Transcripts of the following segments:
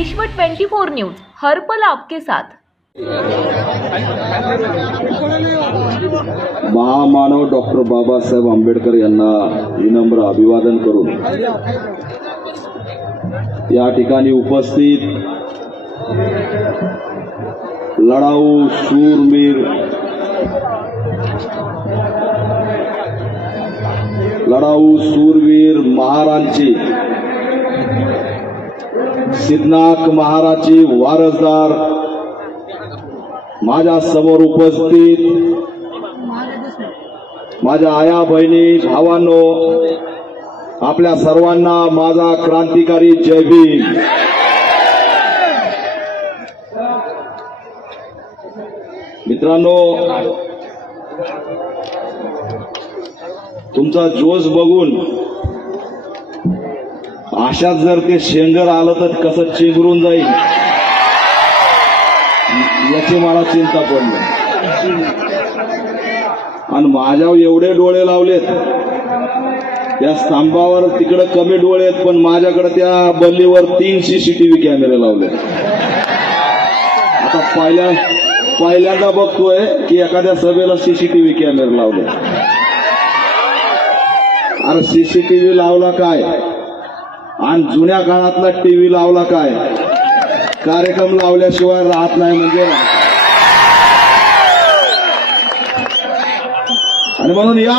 विश्व 24 न्यूज हर पल आपके साथ। महामानव डॉक्टर बाबासाहेब आंबेडकर यांना विनम्र अभिवादन करून या ठिकाणी उपस्थित लढाऊ शूरवीर महाराजांची सिद्धनाथ महाराजची वारसदार माझ्या समोर उपस्थित माझ्या आया बहिणी भावांनो, आपल्या सर्वांना माझा क्रांतिकारी जय भीम। मित्रांनो, तुमचा जोश बघून अशात जर ते शेंगर आलं तर कसं चेंगरून जाईल याची मला चिंता पडली। आणि माझ्यावर एवढे डोळे लावलेत, त्या स्तंभावर तिकडे कमी डोळे आहेत, पण माझ्याकडे त्या बल्लीवर 3 CCTV कॅमेरे लावले। आता पहिल्यांदा बघतोय की एखाद्या सभेला CCTV कॅमेरे लावले। अरे CCTV लावला काय आणि जुन्या काळातला TV लावला काय? कार्यक्रम लावल्याशिवाय राहत नाही म्हणजे। आणि म्हणून या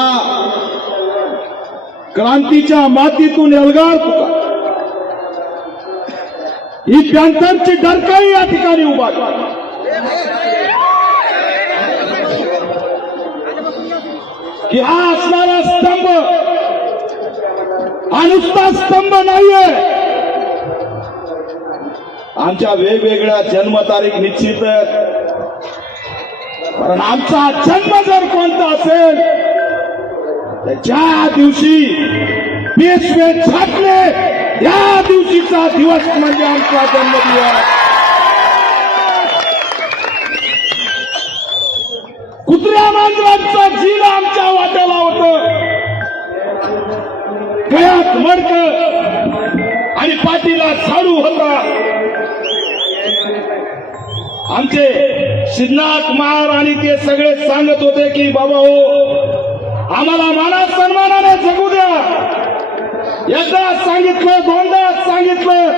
क्रांतीच्या मातीतून एल्गार पुकार, ही पॅन्थरची डरकाळी या ठिकाणी उभा की हा असणारा स्तंभ हा नुसता स्तंभ नाहीये। आमच्या वेगवेगळ्या जन्मतारीख निश्चित आहेत, कारण आमचा जन्म जर कोणता असेल तर ज्या दिवशी पेशवे छापले या दिवशीचा दिवस म्हणजे आमचा जन्मदिवस। कुत्र्या मांजरांचं जीव आमच्या वाट्याला होतं, गळ्यात मडकं आणि पाठीला झाडू होता। आमचे सिद्धनाथ महाराज आणि ते सगळे सांगत होते की बाबा हो, आम्हाला माना सन्मानाने जगू द्या। एकदा सांगितलं, दोनदा सांगितलं,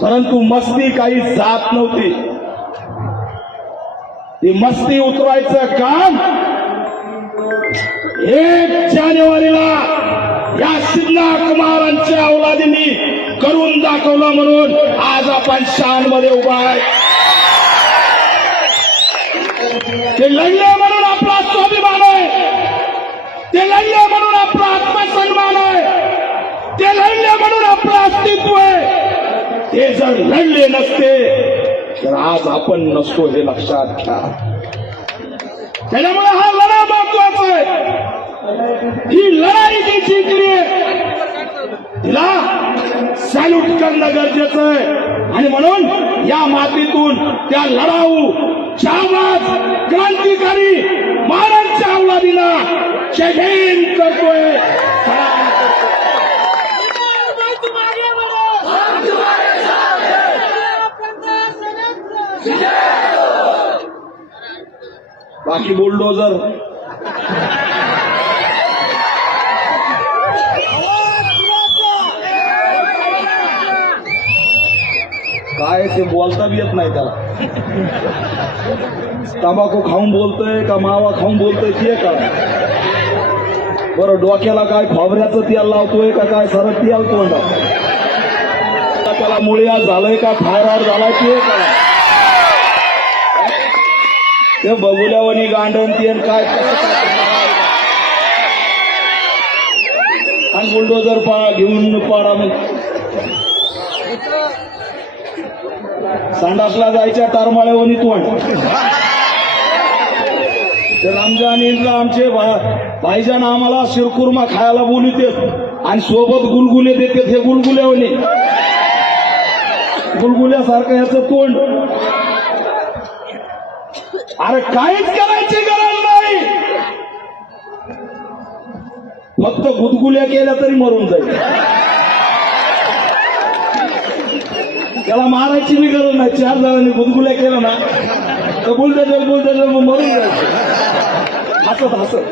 परंतु मस्ती काही जात नव्हती। ती मस्ती उतरवायचं काम 1 जानेवारीला या सिद्धनाथ महाराजांच्या औलादींनी करून दाखवलं, म्हणून आज आपण शानमध्ये उभा आहे। ते लढले म्हणून आपला स्वाभिमान आहे, ते लढले म्हणून आपला आत्मसन्मान आहे, ते लढले म्हणून आपलं अस्तित्व आहे। ते जर लढले नसते तर आज आपण नसतो, हे लक्षात घ्या। त्याच्यामुळे हा लढा महत्वाचा आहे। ही लढाई जी जिंकली आहे तिला सॅल्यूट करणं गरजेचं आहे। आणि म्हणून या मातीतून त्या लढाऊ जाबाज क्रांतिकारी महाराजांच्या औलादीला जय भीम करतोय। बाकी बुलडोजर काय ते बोलता बी येत नाही त्याला। तंबाखू खाऊन बोलतोय का मावा खाऊन बोलतोय ते का? बरं, डोक्याला काय खोबऱ्याचं तेल लावतोय का काय सरळ तेल तोंडात? त्याला मुळ्या झालंय का थायरॉइड झालाय ते का? ते बघुल्यावानी गांडण तेन काय आणि बुलडोजर घेऊन पाडा मग संडासला जायच्या टारमाळ्यावनी तोंड। रमजान ईदला आमचे भाईजान आम्हाला शिरकुर्मा खायला बोलवतात आणि सोबत गुलगुले देतात। हे गुलगुल्यावनी गुलगुल्यासारखं याचं तोंड। अरे काहीच करायची गरज नाही, फक्त गुदगुल्या केल्या तरी मरून जाईल। त्याला मारायची बी गरज नाही. 4 जणांनी गुदगुल्या केलं ना तर बोलता मग मरून जायचं हसत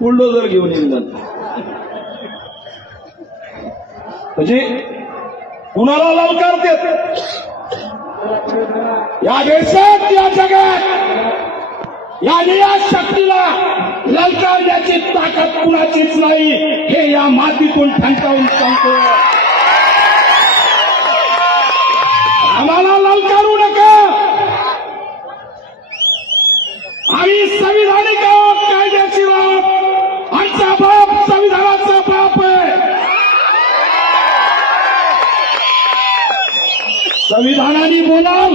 बुलडोजर घेऊन येऊन जात. म्हणजे कुणाला ललकारतात या देशात या जगात या शक्तीला ललकारण्याची ताकद कुणाचीच नाही हे या मातीतून ठणकावून सांगतो. आम्हाला ललकारू नका. आम्ही संविधानिक आहोत, कायद्याची आहोत. आमचा बाप संविधानाचा बाप आहे. संविधानाने बोलाल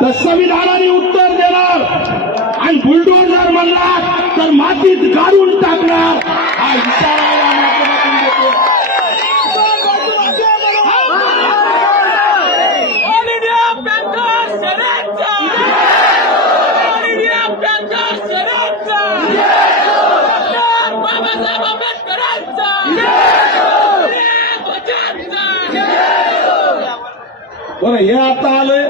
तर संविधानाने उत्तर देणार आणि बुलडोजर म्हणला तर मातीत गाडून टाकणार हा इशारा या माध्यमातून देतो. बरं हे आता आलंय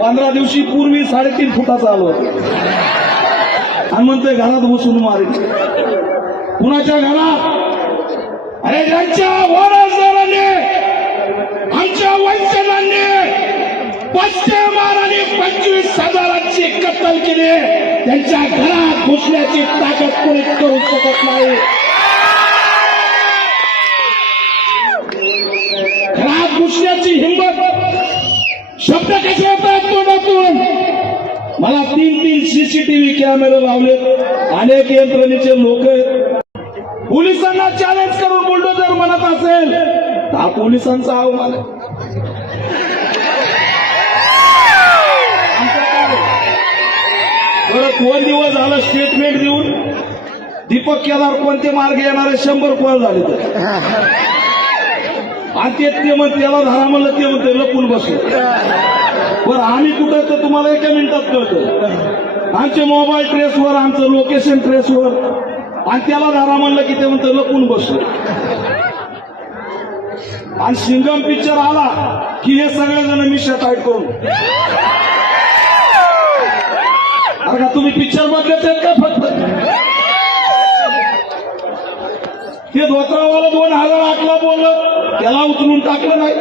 15 दिवशी पूर्वी 3.5 फुटाचं आलो आणि म्हणतोय घरात बसून मारेल. कुणाच्या घरात? अरे ज्यांच्या वारसदारांनी आमच्या वंशजांनी पश्चिमाराने 25,000ची कत्तल केली त्यांच्या घरात घुसण्याची ताकद कोणी करू शकत नाही. घरात घुसण्याची हिंमत शब्द कसे येतात तोंडातून. मला 3 सीसीटीव्ही कॅमेरे लावले. अनेक यंत्रणेचे लोक पोलिसांना चॅलेंज करून बुलडोजर म्हणत असेल तर हा पोलिसांचा अवमान आहे. बरं 2 दिवस झालं स्टेटमेंट देऊन दीपक केदार कोणते मार्ग येणारे 100 कॉल झाले तर आणि ते मग त्याला धरा म्हणलं ते म्हणते लपून बसलो. बरं आम्ही कुठं तर तुम्हाला 1 मिनिटात कळतं. आमचे मोबाईल ट्रेसवर आमचं लोकेशन ट्रेसवर आणि त्याला धरा म्हणलं की ते म्हणतं लपून बसलो. आणि सिंगम पिक्चर आला की हे सगळेजण मिशा टाईट करून अरे का तुम्ही पिक्चर बघत आहेत का फक्त ते धोत्रावाला 2008ला बोललं त्याला उचलून टाकलं नाही.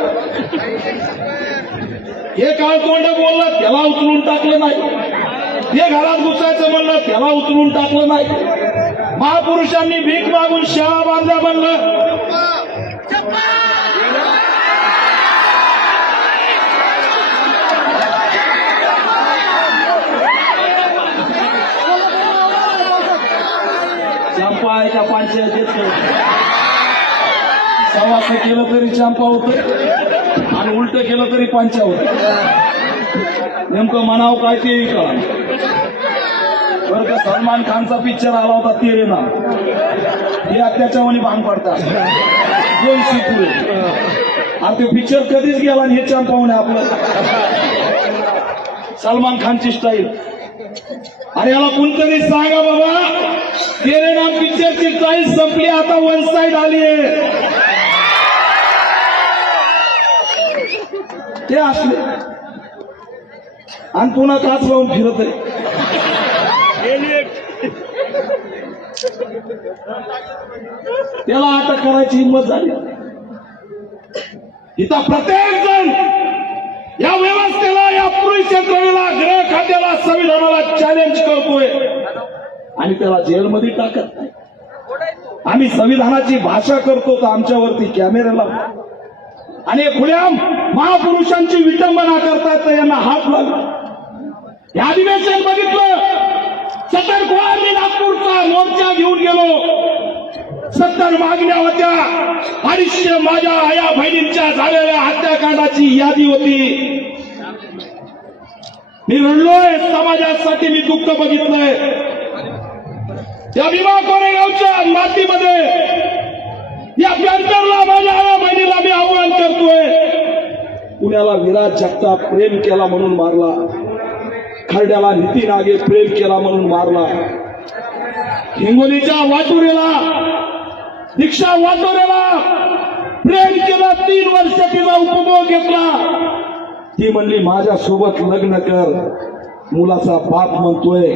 हे काळ तोंड बोललं त्याला उचलून टाकलं नाही. हे घरात घुसायचं म्हणलं त्याला उचलून टाकलं नाही. महापुरुषांनी भीक मागून शाळा बांधल्या म्हणलं चंपा आहे का पंचायत सवासं केलं तरी चंपा होतं आणि उलट केलं तरी पंचा होतं. नेमकं म्हणावं काय ते कळा. बरं का सलमान खानचा पिक्चर आला होता तेरे नाम हे त्याच्यावर भांग पडतात 200 पुढे. आणि ते पिक्चर कधीच गेला आणि हे चंपावणे आपलं सलमान खानची स्टाईल. अरे याला कोणतरी सांगा बाबा तेरे नाम पिक्चरची स्टाईल संपली आता 1 साइड आली आहे. ते असले आणि पुन्हा काच लावून फिरत आहे. त्याला अटक करायची हिंमत झाली. इथं प्रत्येक जण या व्यवस्थेला या पोलीस यंत्रणेला गृह खात्याला संविधानाला चॅलेंज करतोय आणि त्याला जेलमध्ये टाकत नाही. आम्ही संविधानाची भाषा करतो तर आमच्यावरती कॅमेरा लावतो आणि खुल्याम महापुरुषांची विटंबना करतात तर यांना हात लागला. हे अधिवेशन बघितलं. 70 कोळांनी नागपूरचा मोर्चा घेऊन गेलो. 70 मागण्या होत्या. 250 माझ्या आया बहिणींच्या झालेल्या हत्याकांडाची यादी होती. मी रडलोय समाजासाठी. मी दुःख बघितलंय. त्या भीमा कोरेगावच्या मातीमध्ये या पॅन्टरला माझ्या आया बहिणीला मी आव्हान करतोय. पुण्याला विराज जगताप प्रेम केला म्हणून मारला. खर्ड्याला नितीन आगे प्रेम केला म्हणून मारला. हिंगोलीच्या वाटुरेला दीक्षा वाटोरेला प्रेम केलं, 3 वर्ष तिचा उपभोग घेतला. ती म्हणली माझ्या सोबत लग्न कर. मुलाचा बाप म्हणतोय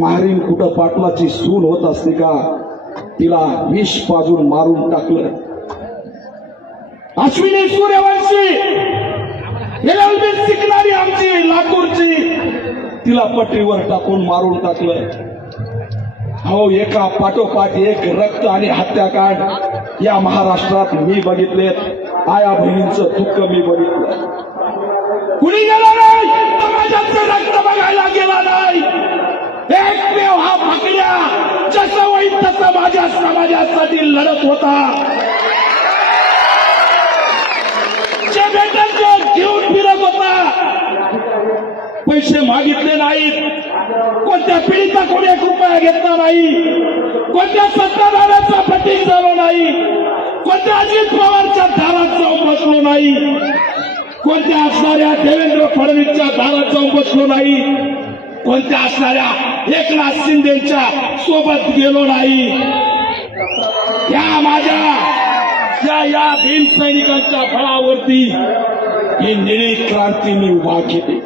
मारीन कुठं पाटलाची सून होत असते का. तिला विष पाजून मारून टाकलं. अश्विनी सूर्यवंशी LLB शिकणारी आमची लातूरची, तिला पटरीवर टाकून मारून टाकलं. अहो, एका पाठोपाठ एक रक्त आणि हत्याकांड या महाराष्ट्रात मी बघितलेत. आया बहिणींचं दुःख मी बघितलं. कुणी गेला नाही, समाजाचं रक्त बघायला गेला नाही. एकमेव हा फाकड्या जसं होईल तसं माझ्या समाजासाठी लढत होता. जे भेटल ते घेऊन फिरत होता. पैसे मागितले नाहीत, कोणत्या पिढीचा कोणी 1 रुपया घेतला नाही, कोणत्या सत्ताधाऱ्याचा फटिंग झालो नाही, कोणत्या अजित पवारच्या दारात जाऊन बसलो नाही, कोणत्या असणाऱ्या देवेंद्र फडणवीसच्या दारात जाऊन बसलो नाही, कोणत्या असणाऱ्या एकनाथ शिंदेच्या सोबत गेलो नाही. या भीम सैनिकांच्या बळावरती ही निळी क्रांती मी उभा केली.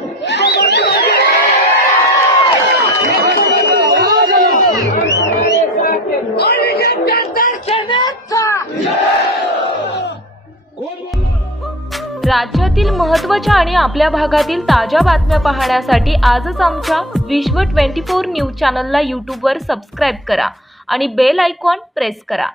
राज्यातील महत्त्वाच्या आणि आपल्या भागातील ताज्या बातम्या पाहण्यासाठी आजच आमच्या विश्व 24 न्यूज चॅनलला यूट्यूबवर सबस्क्राईब करा आणि बेल आयकॉन प्रेस करा.